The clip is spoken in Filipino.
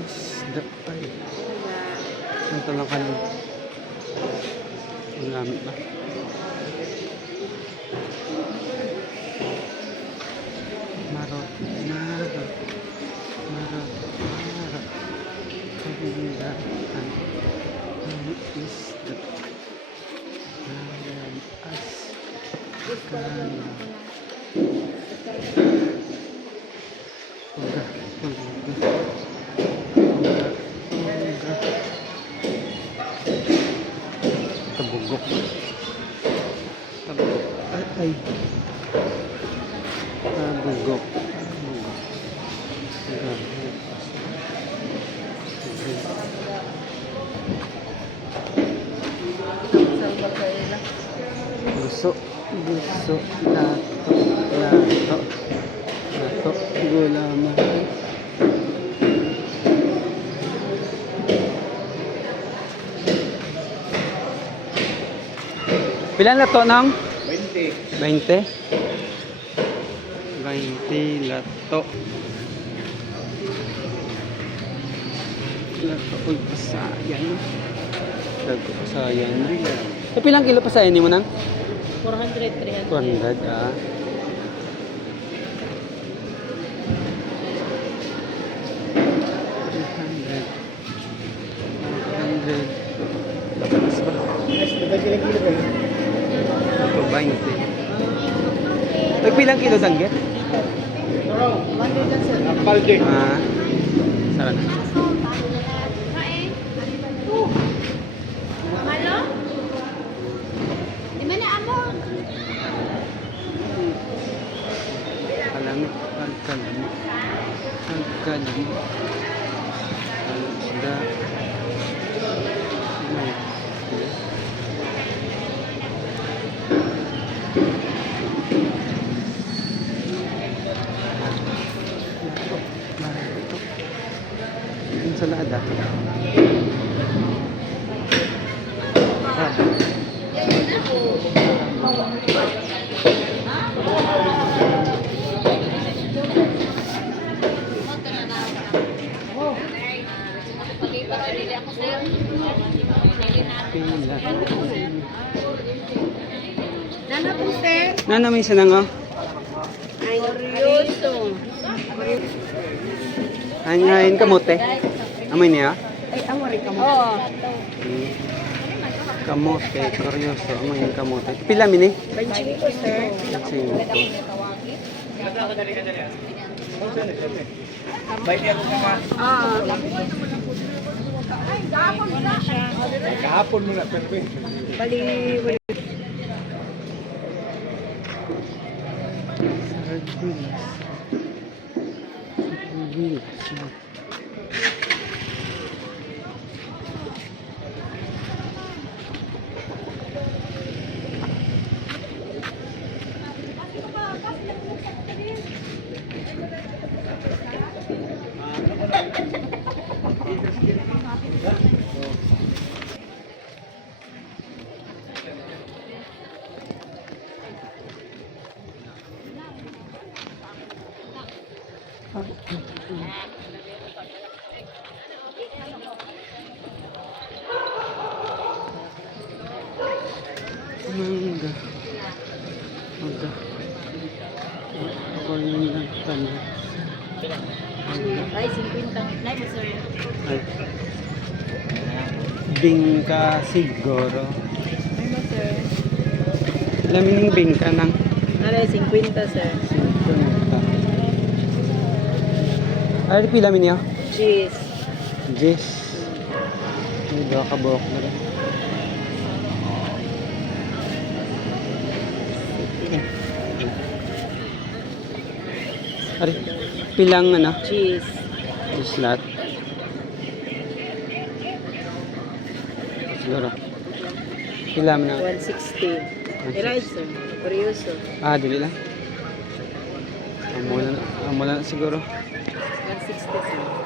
Isda ay. Ito lang kayo. Ang gamit ba? Marot. Kabilaan. Ang isda. Tabugok. Ay. Tabugok. Gusto, lato, gulaman. Pilan lato nang? 20. 20 lato. Uy, pasayan. Dago pasayan. Pilang kilo pasayan ni mo nang? 400, 300. 200 ah. Lakas ba? Ito, 20. Pilang kilo sanggit? 100 lang sir. Ah, sarap na. Kalamit. Isda. Ensalada. Nana po sir. Nana may isa nang Ay, Orioso. Hanyain kamote. Amoy niya? Ay, amori ka mo. Oo. Kamote, kuryoso. Amoy yung kamote. Pila mini? 25 po sir. 25. Kahapon mo na, pero Bali, Mangga. Ako yung nagtanong. ay, 50 na mo sir. Ay. Bingka siguro. Ay mo sir. Laming bingka ng Alay, 50 sir. 50. Ay, pila min niya? Cheese. Jess. May daw ka buhok na rin. Ari, pilang ano? Cheese. Just lot. Siguro. Pila mo na. 160. Right, sir. Kuryoso. Dili lang. Amo na siguro. 160, sir.